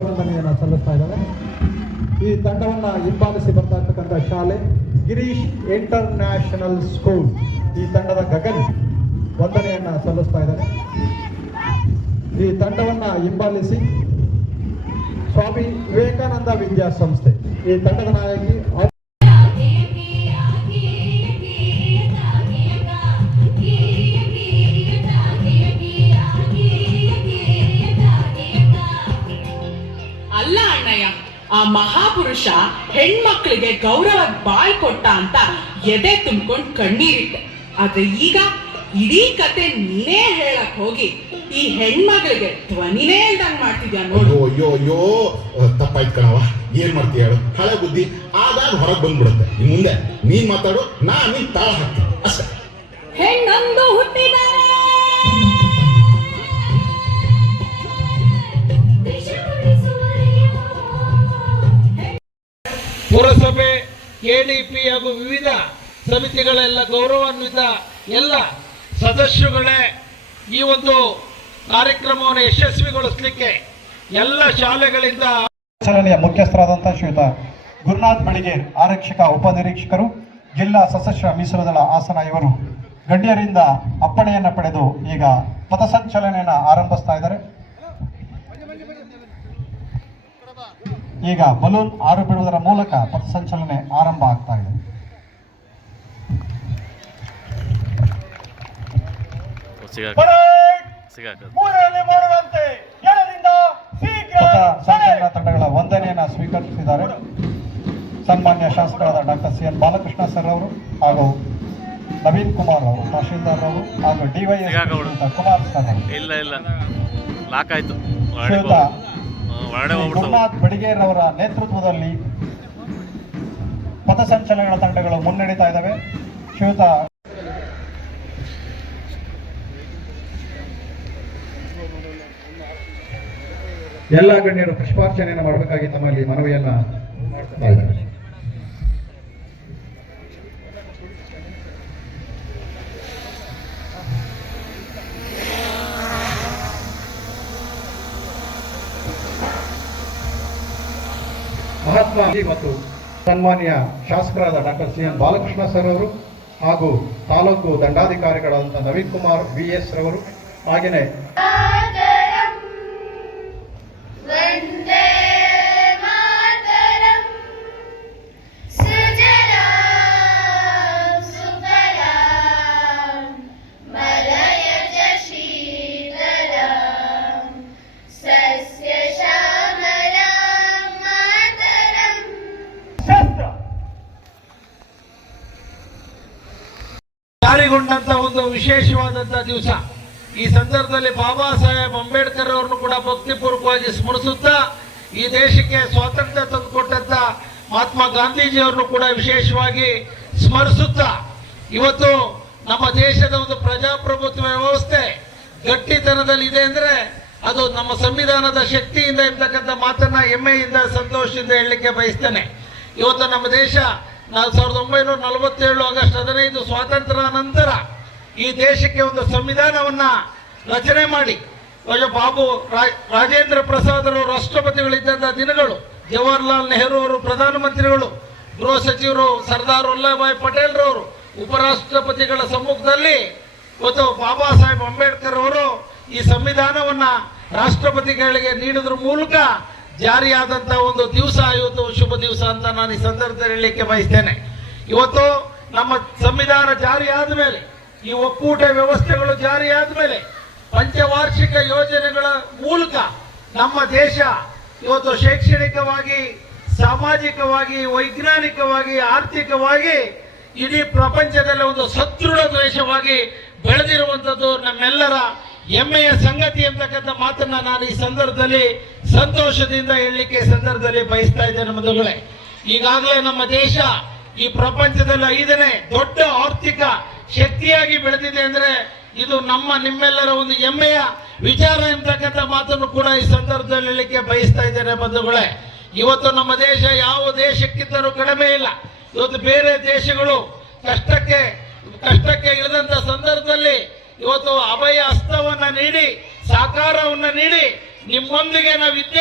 ಸಲ್ಲಿಸ್ತಾ ಇದ್ದಾರೆ ಈ ತಂಡವನ್ನು ಹಿಂಬಾಲಿಸಿ ಬರ್ತಾ ಇರ್ತಕ್ಕಂಥ ಶಾಲೆ ಗಿರೀಶ್ ಇಂಟರ್ ನ್ಯಾಷನಲ್ ಸ್ಕೂಲ್ ಈ ತಂಡದ ಗಗನ್ ವಂದನೆಯನ್ನು ಸಲ್ಲಿಸ್ತಾ ಇದ್ದಾರೆ ಈ ತಂಡವನ್ನು ಹಿಂಬಾಲಿಸಿ ಸ್ವಾಮಿ ವಿವೇಕಾನಂದ ವಿದ್ಯಾಸಂಸ್ಥೆ. ಈ ತಂಡದ ನಾಯಕಿ ಆ ಮಹಾಪುರುಷ ಹೆಣ್ಮಕ್ಳಿಗೆ ಗೌರವ ಬಾಯ್ ಕೊಟ್ಟ ಅಂತ ಎದೆ ತುಂಬ್ಕೊಂಡ್ ಕಣ್ಣೀರಿಟ್ಟೆ. ಆದ್ರೆ ಈಗ ಇಡೀ ಕತೆ ನೀನೇ ಹೇಳಕ್ ಹೋಗಿ ಈ ಹೆಣ್ಮಗಳಿಗೆ ಧ್ವನಿನೇ ಇಲ್ದಂಗ್ ಮಾಡ್ತಿದ್ಯಾ ನೋಡು. ಅಯ್ಯೋ ಅಯ್ಯೋ ತಪ್ಪಾಯ್ತು ಕಣವ ಏನ್ ಮಾಡ್ತೀಯ ಹೇಳು? ಹಳೆ ಬುದ್ಧಿ ಆಗಾಗ ಹೊರಗೆ ಬಂದ್ಬಿಡುತ್ತೆ. ಇನ್ ಮುಂದೆ ನೀನ್ ಮಾತಾಡು ನಾ ನೀನ್ ತಾಳ ಹಾಕ್ತೀನಿ. ಅಷ್ಟೇ. ಹೆಣ್ಣೊಂದು ಹುಟ್ಟಿದರೆ ಕೆಡಿಪಿ ಹಾಗೂ ವಿವಿಧ ಸಮಿತಿಗಳೆಲ್ಲ ಗೌರವಾನ್ವಿತ ಎಲ್ಲ ಸದಸ್ಯರುಗಳೇ ಈ ಒಂದು ಕಾರ್ಯಕ್ರಮವನ್ನು ಯಶಸ್ವಿಗೊಳಿಸಲಿಕ್ಕೆ ಎಲ್ಲ ಶಾಲೆಗಳಿಂದ ಆಚರಣೆಯ ಮುಖ್ಯಸ್ಥರಾದಂಥ ಶ್ರೀಯುತ ಗುರುನಾಥ್ ಬೆಳಿಗ್ಗೆ ಆರಕ್ಷಕ ಉಪನಿರೀಕ್ಷಕರು, ಜಿಲ್ಲಾ ಸಶಸ್ತ್ರ ಮೀಸಲುದಳ ಆಸನ ಇವರು ಗಣ್ಯರಿಂದ ಅಪ್ಪಣೆಯನ್ನು ಪಡೆದು ಈಗ ಪಥಸಂಚಲನೆಯನ್ನು ಆರಂಭಿಸ್ತಾ ಇದ್ದಾರೆ. ಈಗ ಬಲೂನ್ ಆರು ಬಿಡುವುದರ ಮೂಲಕ ಪಥಸಂಚಲನೆ ಆರಂಭ ಆಗ್ತಾ ಇದೆ. ಸಂಚಲನ ತಂಡಗಳ ವಂದನೆಯನ್ನ ಸ್ವೀಕರಿಸಿದ್ದಾರೆ ಸನ್ಮಾನ್ಯ ಶಾಸಕರಾದ doctor C N Balakrishna sir ಅವರು ಹಾಗೂ ನವೀನ್ ಕುಮಾರ್ ಅವರು ತಹಶೀಲ್ದಾರ್ ಅವರು ಹಾಗೂ ಡಿವೈಎಸ್. ಕುಮಾರ್ ಸರ್ ಅವರು. ಇಲ್ಲ ಇಲ್ಲ. ಲಾಕ್ ಆಯ್ತು. ಬಡಿಗೇರ್ ಅವರ ನೇತೃತ್ವದಲ್ಲಿ ಪಥಸಂಚಲನಗಳ ತಂಡಗಳು ಮುನ್ನಡೀತಾ ಇದ್ದಾವೆ. ಶ್ರೀಯುತ ಎಲ್ಲ ಗಣ್ಯರು ಪುಷ್ಪಾರ್ಚನೆಯನ್ನು ಮಾಡಬೇಕಾಗಿ ತಮ್ಮಲ್ಲಿ ಮನವಿಯನ್ನ ಮಾಡ್ತಾ ಇದ್ದಾರೆ. ಮಹಾತ್ಮ ಮತ್ತು ಸನ್ಮಾನ್ಯ ಶಾಸಕರಾದ doctor C N Balakrishna sir ಅವರು ಹಾಗೂ ತಾಲೂಕು ದಂಡಾಧಿಕಾರಿಗಳಾದಂಥ ನವೀನ್ ಕುಮಾರ್ ವಿ ಎಸ್ ರವರು. ಹಾಗೆಯೇ ಜಾರಿಗೊಂಡಂತ ಒಂದು ವಿಶೇಷವಾದಂತ ದಿವಸ. ಈ ಸಂದರ್ಭದಲ್ಲಿ ಬಾಬಾ ಸಾಹೇಬ್ ಅಂಬೇಡ್ಕರ್ ಅವರನ್ನು ಕೂಡ ಭಕ್ತಿಪೂರ್ವಕವಾಗಿ ಸ್ಮರಿಸುತ್ತಾ, ಈ ದೇಶಕ್ಕೆ ಸ್ವಾತಂತ್ರ್ಯ ತಂದುಕೊಟ್ಟಂತ ಮಹಾತ್ಮ ಗಾಂಧೀಜಿ ಅವರನ್ನು ಕೂಡ ವಿಶೇಷವಾಗಿ ಸ್ಮರಿಸುತ್ತಾ, ಇವತ್ತು ನಮ್ಮ ದೇಶದ ಒಂದು ಪ್ರಜಾಪ್ರಭುತ್ವ ವ್ಯವಸ್ಥೆ ಗಟ್ಟಿತನದಲ್ಲಿ ಇದೆ ಅಂದ್ರೆ ಅದು ನಮ್ಮ ಸಂವಿಧಾನದ ಶಕ್ತಿಯಿಂದ ಇರ್ತಕ್ಕಂಥ ಮಾತನ್ನ ಹೆಮ್ಮೆಯಿಂದ, ಸಂತೋಷದಿಂದ ಹೇಳಲಿಕ್ಕೆ ಬಯಸ್ತೇನೆ. ಇವತ್ತು ನಮ್ಮ ದೇಶ ಸಾವಿರದ ಒಂಬೈನೂರ ನಲವತ್ತೇಳು ಆಗಸ್ಟ್ ಈ ದೇಶಕ್ಕೆ ಒಂದು ಸಂವಿಧಾನವನ್ನ ರಚನೆ ಮಾಡಿ. ಬಾಬು ರಾಜೇಂದ್ರ ಪ್ರಸಾದ್ ಅವರು ರಾಷ್ಟ್ರಪತಿಗಳಿದ್ದಂಥ ದಿನಗಳು, ಜವಾಹರ್ಲಾಲ್ ನೆಹರು ಅವರು ಪ್ರಧಾನಮಂತ್ರಿಗಳು, ಗೃಹ ಸಚಿವರು ಸರ್ದಾರ್ ವಲ್ಲಭಭಾಯ್ ಪಟೇಲ್ರವರು ಉಪರಾಷ್ಟ್ರಪತಿಗಳ ಸಮ್ಮುಖದಲ್ಲಿ ಇವತ್ತು ಬಾಬಾ ಸಾಹೇಬ್ ಅಂಬೇಡ್ಕರ್ ಅವರು ಈ ಸಂವಿಧಾನವನ್ನ ರಾಷ್ಟ್ರಪತಿಗಳಿಗೆ ನೀಡೋದ್ರ ಮೂಲಕ ಜಾರಿಯಾದಂಥ ಒಂದು ದಿವಸ ಇವತ್ತು ಶುಭ ದಿವಸ ಅಂತ ನಾನು ಈ ಸಂದರ್ಭದಲ್ಲಿ ಹೇಳಲಿಕ್ಕೆ ಬಯಸ್ತೇನೆ. ಇವತ್ತು ನಮ್ಮ ಸಂವಿಧಾನ ಜಾರಿ ಆದ್ಮೇಲೆ ಈ ಒಕ್ಕೂಟ ವ್ಯವಸ್ಥೆಗಳು ಜಾರಿಯಾದ ಮೇಲೆ ಪಂಚವಾರ್ಷಿಕ ಯೋಜನೆಗಳ ಮೂಲಕ ನಮ್ಮ ದೇಶ ಇವತ್ತು ಶೈಕ್ಷಣಿಕವಾಗಿ, ಸಾಮಾಜಿಕವಾಗಿ, ವೈಜ್ಞಾನಿಕವಾಗಿ, ಆರ್ಥಿಕವಾಗಿ ಇಡೀ ಪ್ರಪಂಚದಲ್ಲಿ ಒಂದು ಸದೃಢ ದೇಶವಾಗಿ ಬೆಳೆದಿರುವಂಥದ್ದು ನಮ್ಮೆಲ್ಲರ ಹೆಮ್ಮೆಯ ಸಂಗತಿ ಎಂಬತಕ್ಕಂಥ ಮಾತನ್ನ ನಾನು ಈ ಸಂದರ್ಭದಲ್ಲಿ ಸಂತೋಷದಿಂದ ಹೇಳಲಿಕ್ಕೆ ಸಂದರ್ಭದಲ್ಲಿ ಬಯಸ್ತಾ ಇದ್ದೇನೆ ಮದುಗಳೇ ಈಗಾಗಲೇ ನಮ್ಮ ದೇಶ ಈ ಪ್ರಪಂಚದಲ್ಲಿ ಐದನೇ ದೊಡ್ಡ ಆರ್ಥಿಕ ಶಕ್ತಿಯಾಗಿ ಬೆಳೆದಿದೆ ಅಂದ್ರೆ ಇದು ನಮ್ಮ ನಿಮ್ಮೆಲ್ಲರ ಒಂದು ಹೆಮ್ಮೆಯ ವಿಚಾರ ಎಂತಕ್ಕಂಥ ಮಾತನ್ನು ಕೂಡ ಈ ಸಂದರ್ಭದಲ್ಲಿ ಹೇಳಲಿಕ್ಕೆ ಬಯಸ್ತಾ ಇದ್ದೇನೆ ಬಂಧುಗಳೇ. ಇವತ್ತು ನಮ್ಮ ದೇಶ ಯಾವ ದೇಶಕ್ಕಿಂತಲೂ ಕಡಿಮೆ ಇಲ್ಲ. ಇವತ್ತು ಬೇರೆ ದೇಶಗಳು ಕಷ್ಟಕ್ಕೆ ಕಷ್ಟಕ್ಕೆ ಇಳಿದಂತ ಸಂದರ್ಭದಲ್ಲಿ ಇವತ್ತು ಅಭಯ ಹಸ್ತವನ್ನ ನೀಡಿ, ಸಾಕಾರವನ್ನ ನೀಡಿ ನಿಮ್ಮೊಂದಿಗೆ ನಾವು ಇದ್ದೇ